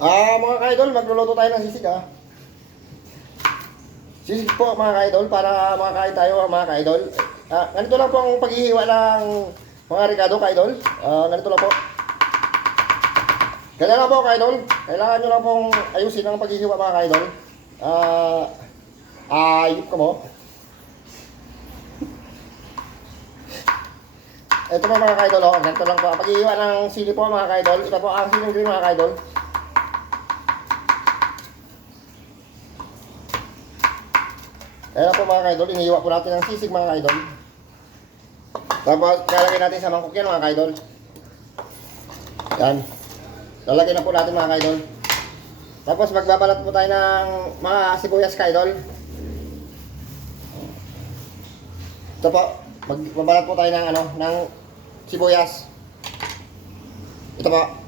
Mga ka-idol, magluluto tayo ng sisig Sisig po mga ka-idol para makakain tayo mga ka-idol. Ganito lang po ang paghihiwa ng mga ricado ka-idol. Ganito lang po. Kaya lang po ka-idol, kailangan nyo lang pong ayusin ang paghihiwa mga ka-idol. Ayup ka mo. Ito po mga ka-idol, ganito lang po ang paghihiwa ng sili po mga ka-idol. Ito po ang siling green mga ka-idol. Kaya po mga ka-idol, inihiwa po natin ang sisig mga ka-idol. Tapos lalagay natin sa mangkok yan mga ka-idol. Yan. Lalagay na po natin mga ka-idol. Tapos magbabalat po tayo ng mga sibuyas ka-idol. Ito po, magbabalat po tayo ng ng sibuyas. Ito po.